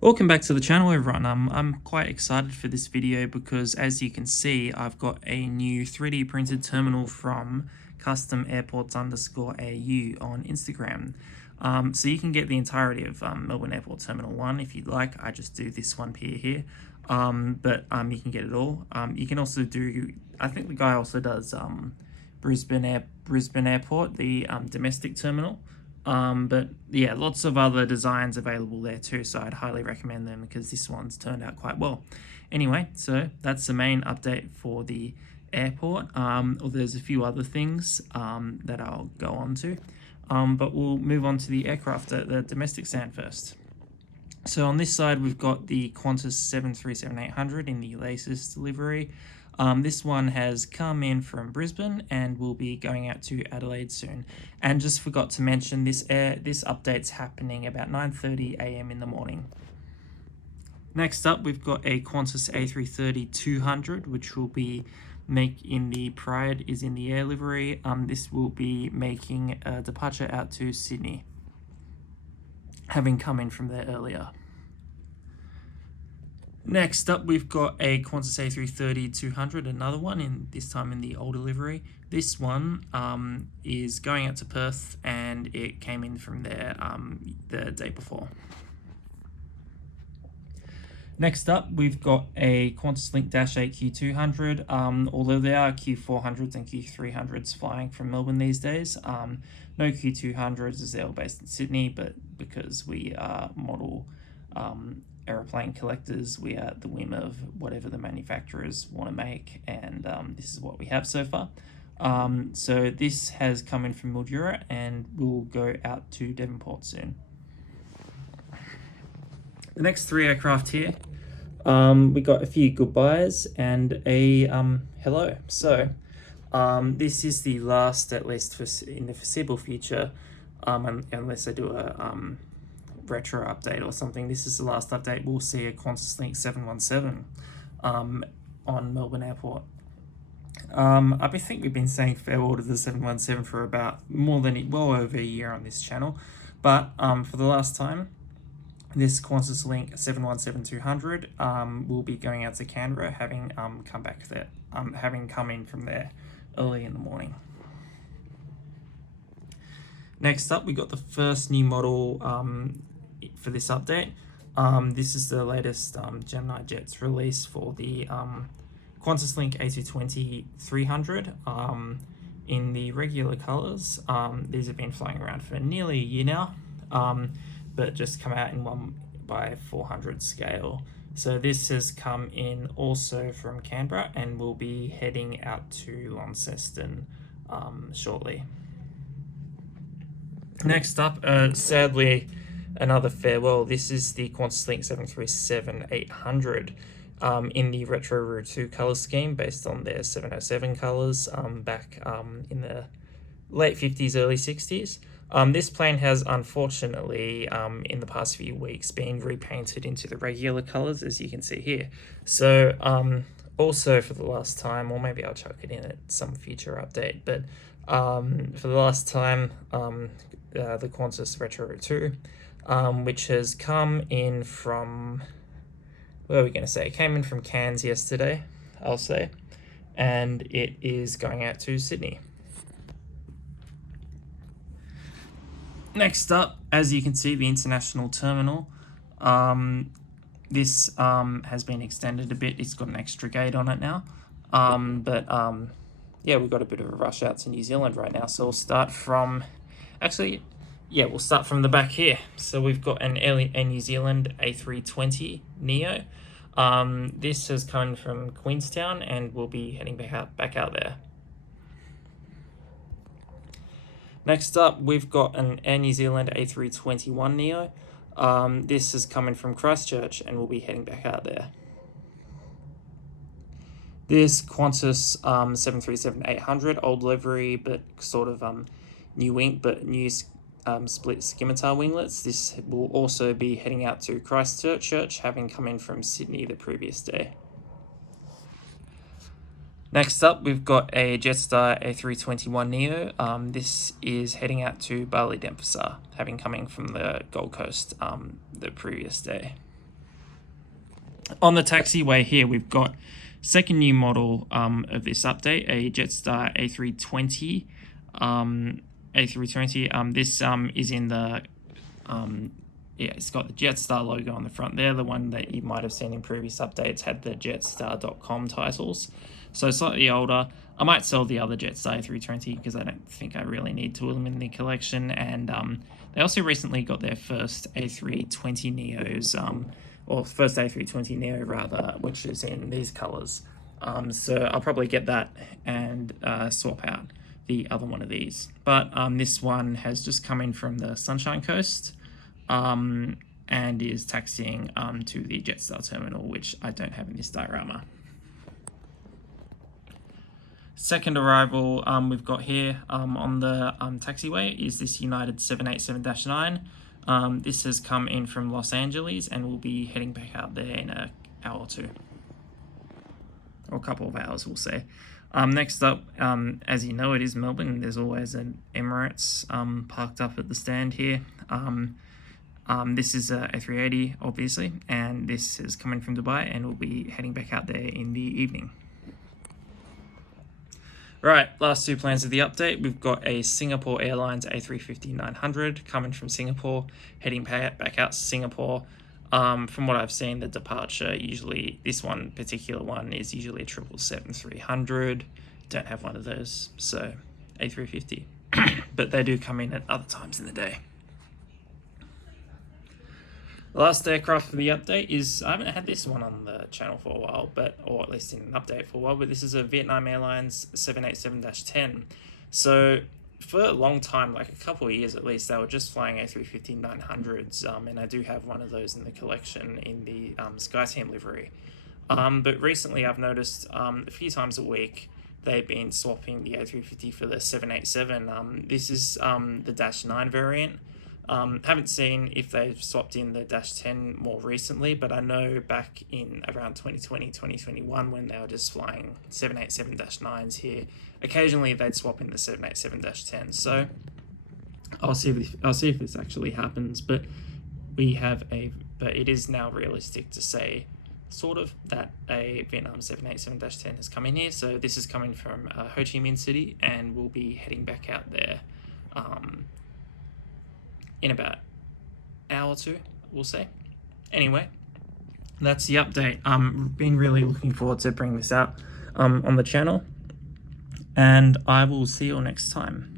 Welcome back to the channel, everyone. I'm quite excited for this video because, as you can see, I've got a new 3D printed terminal from customairports_AU on Instagram. So you can get the entirety of Melbourne Airport Terminal 1 if you'd like. I just do this one pier here, but you can get it all. You can also do, I think the guy also does Brisbane Airport, the domestic terminal. But yeah, lots of other designs available there too, so I'd highly recommend them because this one's turned out quite well. Anyway, so that's the main update for the airport. Or there's a few other things that I'll go on to, but we'll move on to the aircraft at the domestic stand first. So on this side, we've got the Qantas 737-800 in the latest delivery. This one has come in from Brisbane and will be going out to Adelaide soon. And just forgot to mention, this update's happening about 9:30 a.m. in the morning. Next up, we've got a Qantas A330-200, which will be in the Pride is in the air livery. This will be making a departure out to Sydney, having come in from there earlier. Next up, we've got a Qantas A330-200, another one, this time in the older livery. This one is going out to Perth, and it came in from there the day before. Next up, we've got a QantasLink -8 Q200. Although there are Q400s and Q300s flying from Melbourne these days, no Q200s as they're all based in Sydney, but because we are model aeroplane collectors, we are at the whim of whatever the manufacturers want to make, and this is what we have so far. So this has come in from Mildura and will go out to Devonport soon. The next three aircraft here, we got a few goodbyes and a hello. So this is the last, at least in the foreseeable future, unless I do a retro update or something. This is the last update we'll see a QantasLink 717 on Melbourne Airport. I think we've been saying farewell to the 717 for about well over a year on this channel, but for the last time, this QantasLink 717-200 will be going out to Canberra, having come in from there early in the morning. Next up, we got the first new model for this update. This is the latest Gemini Jets release for the QantasLink A220-300 in the regular colors. These have been flying around for nearly a year now, but just come out in 1/400 scale. So this has come in also from Canberra and will be heading out to Launceston shortly. Next up, sadly, another farewell. This is the QantasLink 737-800 in the Retro Route 2 color scheme based on their 707 colors back in the late 50s, early 60s. This plane has unfortunately, in the past few weeks, been repainted into the regular colors, as you can see here. So also for the last time, or maybe I'll chuck it in at some future update, but for the last time, the Qantas Retro Route 2, which has come in from, where are we going to say? It came in from Cairns yesterday, I'll say, and it is going out to Sydney. Next up, as you can see, the international terminal. This has been extended a bit. It's got an extra gate on it now. Yeah, we've got a bit of a rush out to New Zealand right now. So we'll start from, we'll start from the back here. So we've got a New Zealand A320 Neo. This has come from Queenstown and we'll be heading back out there. Next up, we've got an Air New Zealand A321 Neo. This is coming from Christchurch and we'll be heading back out there. This Qantas 737-800, old livery, but sort of new split scimitar winglets. This will also be heading out to Christchurch, having come in from Sydney the previous day. Next up, we've got a Jetstar A321 Neo. This is heading out to Bali Denpasar, having come in from the Gold Coast the previous day. On the taxiway here, we've got second new model of this update, a Jetstar A320. A320. This is in the yeah, it's got the Jetstar logo on the front there. The one that you might have seen in previous updates had the Jetstar.com titles. So slightly older. I might sell the other Jetstar A320 because I don't think I really need two of them in the collection. And they also recently got their first A320 Neos, or first A320 Neo rather, which is in these colors. So I'll probably get that and swap out the other one of these. But this one has just come in from the Sunshine Coast. And is taxiing to the Jetstar terminal, which I don't have in this diorama. Second arrival we've got here on the taxiway is this United 787-9. This has come in from Los Angeles and will be heading back out there in an hour or two. Or a couple of hours, we'll say. Next up, as you know, it is Melbourne. There's always an Emirates parked up at the stand here. This is a A380, obviously, and this is coming from Dubai and will be heading back out there in the evening. Right, last two plans of the update. We've got a Singapore Airlines A350-900 coming from Singapore, heading back out to Singapore. From what I've seen, the departure usually, this one particular one is usually a 777-300. Don't have one of those, so A350. But they do come in at other times in the day. The last aircraft for the update is, I haven't had this one on the channel for a while, or at least in an update for a while, but this is a Vietnam Airlines 787-10. So for a long time, like a couple of years at least, they were just flying A350-900s, and I do have one of those in the collection in the SkyTeam livery. But recently I've noticed a few times a week they've been swapping the A350 for the 787. This is the -9 variant. Haven't seen if they've swapped in the -10 more recently, but I know back in around 2020, 2021, when they were just flying 787-9s here, occasionally they'd swap in the 787-10. So I'll see if this actually happens, but but it is now realistic to say sort of that a Vietnam 787-10 has come in here. So this is coming from Ho Chi Minh City and we'll be heading back out there in about an hour or two, we'll say. Anyway, that's the update. Been really looking forward to bringing this out on the channel, and I will see you all next time.